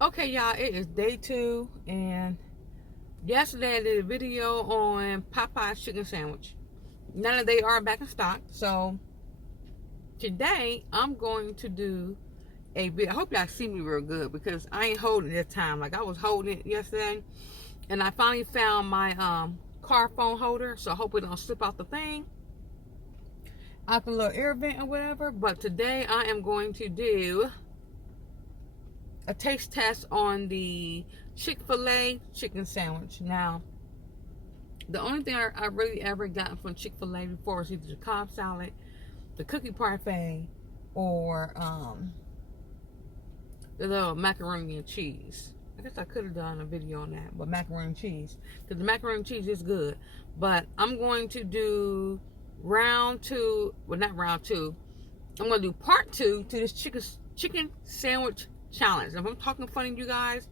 Okay, y'all, it is day 2, and yesterday I did a video on Popeyes chicken sandwich. Now that they are back in stock, so today I'm going to do a video. I hope y'all see me real good because I ain't holding it this time. Like I was holding it yesterday, and I finally found my car phone holder, so I hope it don't slip out the thing, out the little air vent or whatever. But today I am going to do a taste test on the Chick-Fil-A chicken sandwich. Now, the only thing I really ever gotten from Chick-Fil-A before was either the Cobb salad, the cookie parfait, or the little macaroni and cheese. I guess I could have done a video on that, but macaroni and cheese, because the macaroni and cheese is good. But I'm going to do round 2, well, not round 2. I'm going to do part 2 to this chicken sandwich challenge. If I'm talking funny to you guys,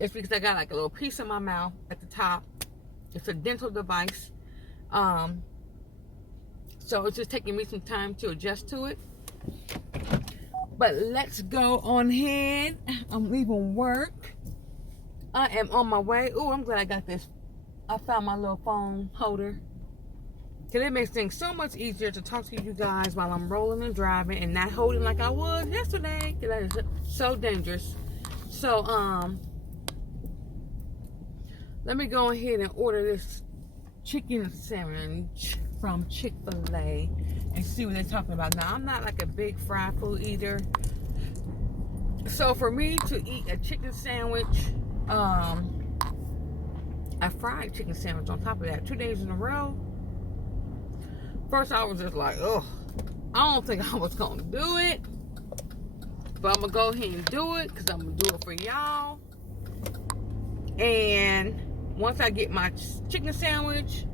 it's because I got like a little piece in my mouth at the top. It's a dental device, so it's just taking me some time to adjust to it. But let's go on ahead. I'm leaving work. I am on my way. Oh, I'm glad I got this. I found my little phone holder, because it makes things so much easier to talk to you guys while I'm rolling and driving and not holding like I was yesterday, because that is so dangerous. So, let me go ahead and order this chicken sandwich from Chick-fil-A and see what they're talking about. Now, I'm not like a big fried food eater, so for me to eat a chicken sandwich, a fried chicken sandwich on top of that 2 days in a row, first I was just like, oh, I don't think I was gonna do it, but I'm gonna go ahead and do it because I'm gonna do it for y'all. And once I get my chicken sandwich,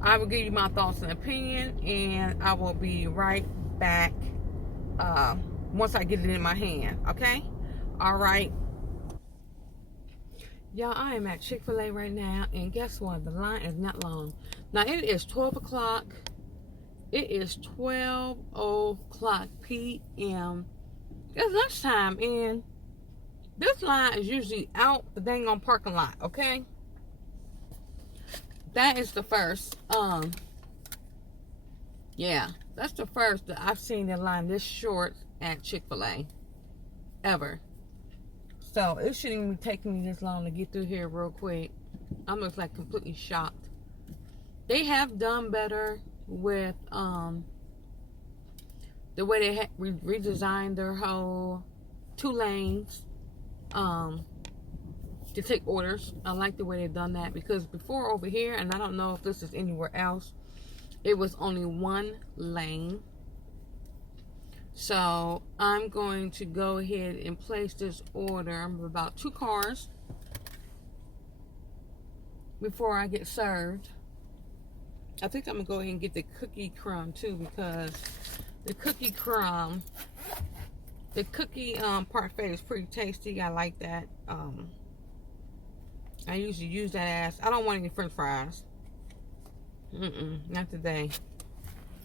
I will give you my thoughts and opinion, and I will be right back once I get it in my hand. Okay? All right. Y'all, I am at Chick-fil-A right now, and guess what? The line is not long. Now, it is 12 o'clock. It is 12 o'clock p.m. It's lunchtime, and this line is usually out the dang on parking lot, okay? That is the first. Yeah, that's the first that I've seen the line this short at Chick-fil-A ever. So it shouldn't even be taking me this long to get through here real quick. I'm just like completely shocked. They have done better with the way they redesigned their whole 2 lanes to take orders. I like the way they've done that, because before over here, and I don't know if this is anywhere else, it was only 1 lane. So I'm going to go ahead and place this order of about 2 cars before I get served. I think I'm gonna go ahead and get the cookie crumb too, because the cookie parfait is pretty tasty. I like that. I usually use that as, I don't want any french fries. Not today.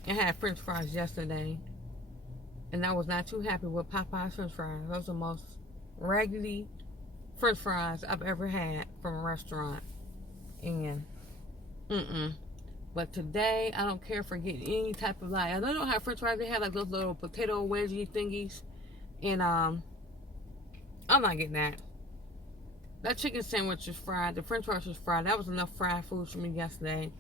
I had french fries yesterday, and I was not too happy with Popeyes french fries. Those are the most raggedy french fries I've ever had from a restaurant. And but today, I don't care for getting any type of, like, I don't have french fries. They have like those little potato wedgie thingies, and I'm not getting that. That chicken sandwich is fried. The french fries was fried. That was enough fried food for me yesterday.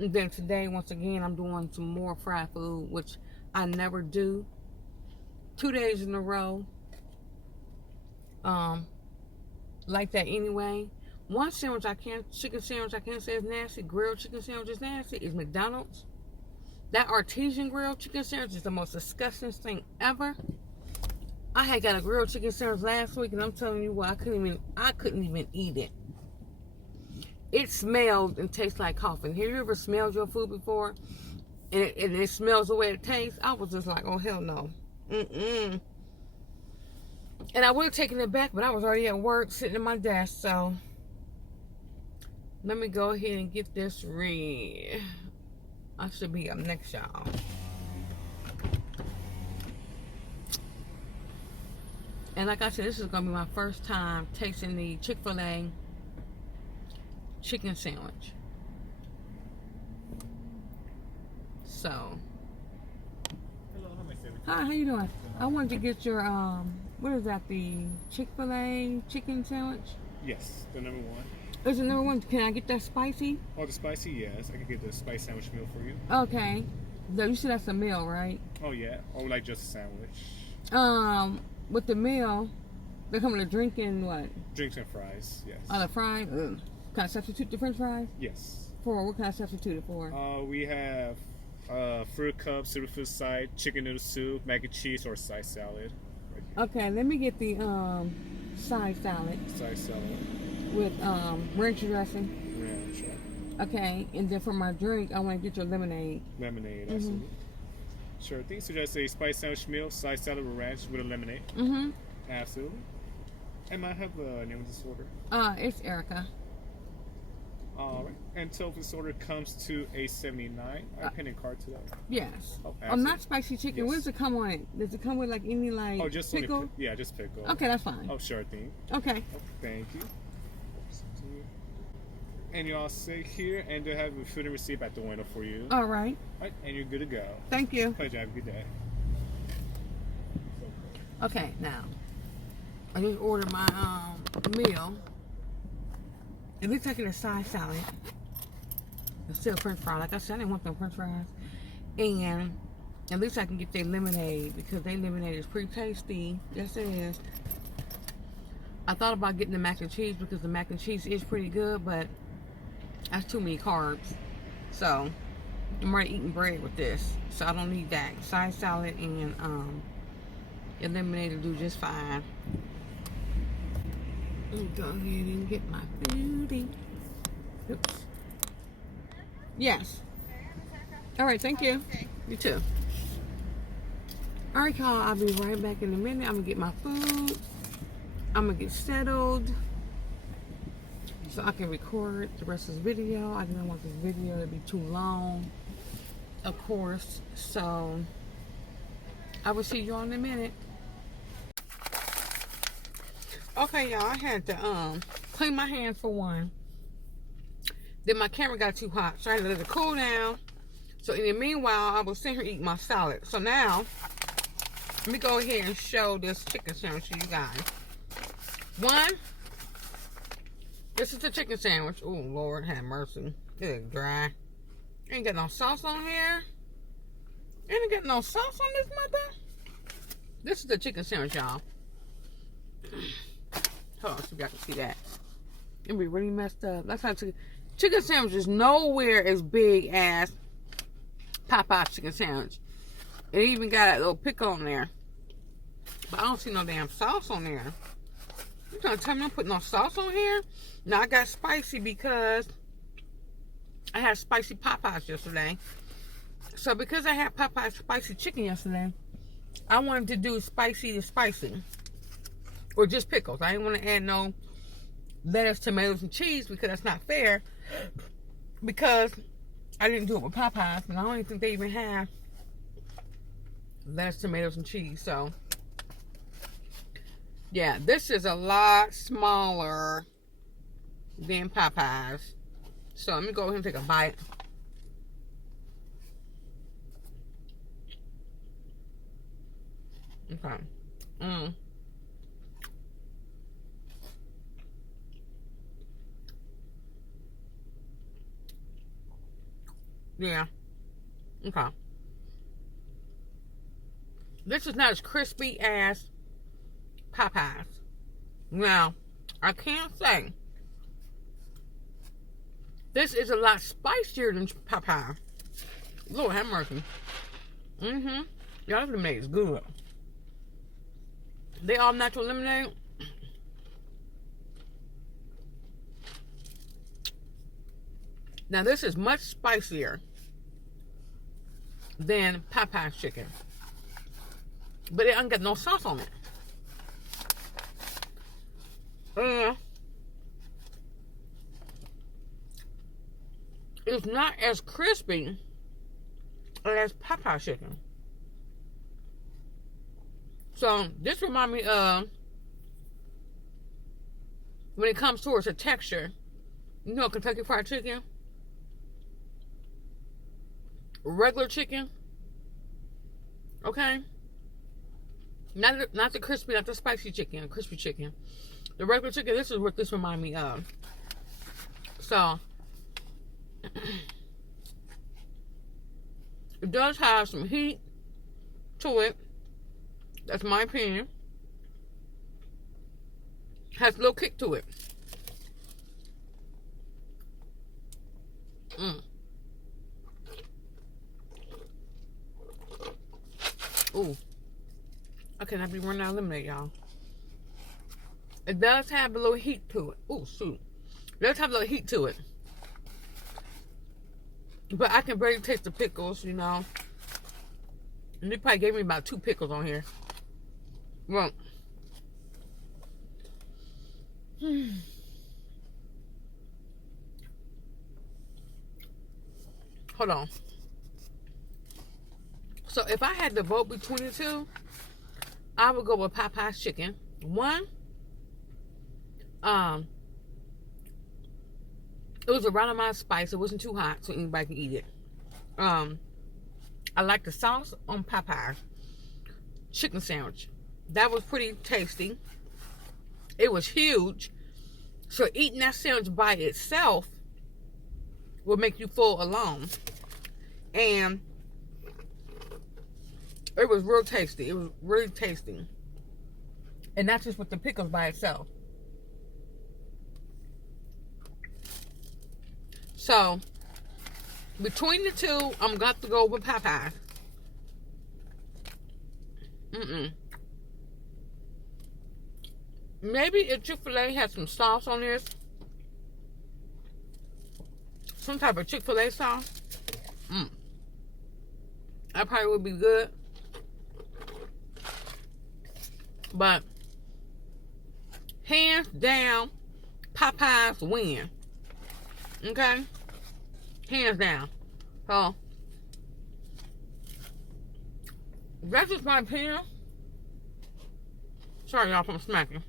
And then today, once again, I'm doing some more fried food, which I never do. 2 days in a row. Like that anyway. One sandwich chicken sandwich I can't say is nasty. Grilled chicken sandwich is nasty. Is McDonald's. That artesian grilled chicken sandwich is the most disgusting thing ever. I had got a grilled chicken sandwich last week, and I'm telling you what, I couldn't even eat it. It smelled and tastes like coffee. Have you ever smelled your food before, and it smells the way it tastes? I was just like, oh hell no. And I would have taken it back, but I was already at work sitting at my desk, so let me go ahead and get this read. I should be up next, y'all. And like I said, this is going to be my first time tasting the Chick-fil-A chicken sandwich. So, Hello, how may I serve you? hi, how you doing? I wanted to get your, what is that, the Chick-fil-A chicken sandwich? Yes, the number one. Is it number one? Can I get that spicy? Oh, the spicy, yes. I can get the spicy sandwich meal for you. Okay. So you said that's a meal, right? Oh, yeah. Or like just a sandwich. With the meal, they come with a drink and what? Drinks and fries, yes. The fries? Can I substitute the french fries? Yes. For what can I substitute it for? We have fruit cup, superfood side, chicken noodle soup, mac and cheese, or side salad. Right here. Okay, let me get the side salad Side salad. with ranch dressing. Ranch. Okay, and then for my drink, I want to get your lemonade. Lemonade, absolutely. Sure thing. So just a spicy sandwich meal, side salad with ranch with a lemonade. Mm-hmm. Absolutely. And I have the name of this order. It's Erica. All right. And so this order comes to $8.79. Our pending card to that. Yes. Oh, Not spicy chicken. Yes. What does it come on it? Does it come with like any like just pickle? only yeah, just pickle. Okay, that's fine. Oh, sure thing. Okay. Oh, thank you. And you all sit here, and they'll have your food and receipt at the window for you. All right. All right, and you're good to go. Thank you. Pleasure. Have a good day. Okay, now I just ordered my meal. It looks like it's a side salad. It's still French fries. Like I said, I didn't want them French fries. And at least I can get their lemonade because their lemonade is pretty tasty. Yes, it is. I thought about getting the mac and cheese because the mac and cheese is pretty good, but that's too many carbs. So I'm already eating bread with this, so I don't need that. Side salad and your lemonade will do just fine. Let me go ahead and get my foodie. Oops. Yes. All right, thank you. You too. All right, y'all. I'll be right back in a minute. I'm gonna get my food. I'm gonna get settled so I can record the rest of this video. I didn't want this video to be too long, of course. So I will see you all in a minute. Okay, y'all. I had to clean my hands for one. Then my camera got too hot, so I had to let it cool down. So in the meanwhile, I was sitting here eating my salad. So now, let me go ahead and show this chicken sandwich to you guys. One, this is the chicken sandwich. Oh, Lord have mercy. It's dry. Ain't got no sauce on here. Ain't got no sauce on this mother. This is the chicken sandwich, y'all. Hold on, so you guys can see that. It'll be really messed up. That's how chicken sandwich is nowhere as big as Popeyes chicken sandwich. It even got a little pickle on there. But I don't see no damn sauce on there. You trying to tell me I'm putting no sauce on here? Now I got spicy because I had spicy Popeyes yesterday. So because I had Popeyes spicy chicken yesterday, I wanted to do spicy to spicy. Or just pickles. I didn't want to add no lettuce, tomatoes, and cheese because that's not fair. Because I didn't do it with Popeyes, and I don't even think they even have lettuce, tomatoes, and cheese. So yeah, this is a lot smaller than Popeyes. So let me go ahead and take a bite. Okay. Yeah. Okay. This is not as crispy as Popeyes. Now, I can't say this is a lot spicier than Popeyes. Lord have mercy. Y'all, lemonade is good. They all natural lemonade. Now, this is much spicier than Popeye's chicken. But it ain't got no sauce on it. It's not as crispy as Popeye's chicken. So, this reminds me of when it comes towards the texture, you know, Kentucky Fried Chicken, regular chicken, okay, not the crispy, not the spicy chicken, crispy chicken, the regular chicken. This is what this reminds me of. So it does have some heat to it. That's my opinion. Has a little kick to it. Ooh. I cannot be running out of lemonade, y'all. It does have a little heat to it. Ooh, shoot. It does have a little heat to it. But I can barely taste the pickles, you know. And they probably gave me about 2 pickles on here. Well. Hold on. So if I had to vote between the two, I would go with Popeyes chicken. One, it was a right amount of spice. It wasn't too hot, so anybody can eat it. I like the sauce on Popeyes chicken sandwich. That was pretty tasty. It was huge. So eating that sandwich by itself will make you full alone. And it was real tasty. It was really tasty. And that's just with the pickles by itself. So, between the two, I'm got to go with Popeyes. Maybe if Chick-fil-A has some sauce on this, some type of Chick-fil-A sauce, that probably would be good. But hands down, Popeyes win. Okay? Hands down. So that's just my opinion. Sorry y'all from smacking.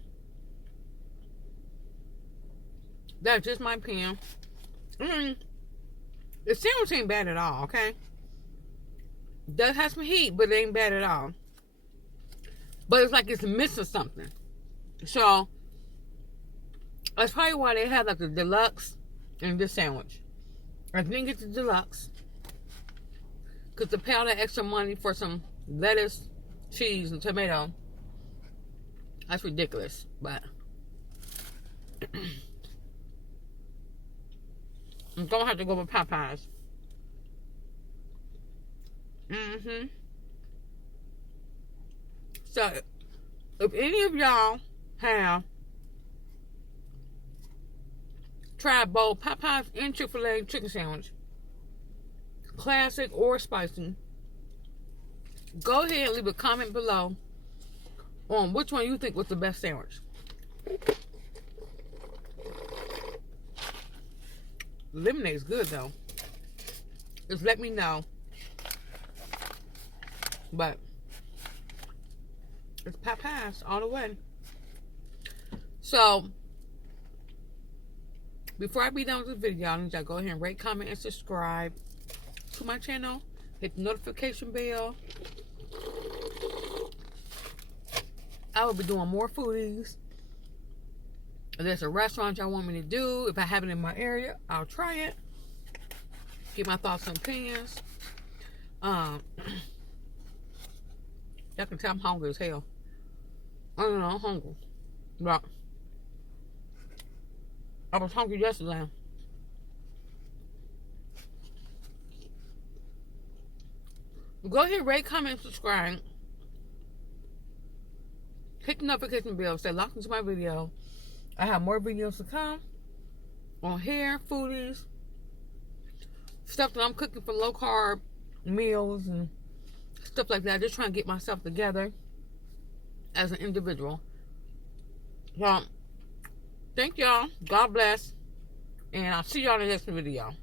That's just my opinion. The sandwich ain't bad at all, okay? It does have some heat, but it ain't bad at all. But it's like it's missing something. So that's probably why they have like the deluxe and this sandwich. I didn't get the deluxe because to pay all that extra money for some lettuce, cheese, and tomato, that's ridiculous. But I'm gonna have to go with Popeyes. So, if any of y'all have tried both Popeyes and Chick-fil-A chicken sandwich, classic or spicy, go ahead and leave a comment below on which one you think was the best sandwich. Lemonade's good though. Just let me know. But it's Popeyes all the way. So before I be done with this video, I need y'all to go ahead and rate, comment, and subscribe to my channel. Hit the notification bell. I will be doing more foodies. If there's a restaurant y'all want me to do, if I have it in my area, I'll try it. Get my thoughts and opinions. Y'all can tell I'm hungry as hell. I don't know, I'm hungry. But I was hungry yesterday. Go ahead, rate, comment, subscribe. Hit the notification bell. Stay locked into my video. I have more videos to come on hair, foodies, stuff that I'm cooking for low carb meals and stuff like that. Just trying to get myself together as an individual. So, thank y'all. God bless. And I'll see y'all in the next video.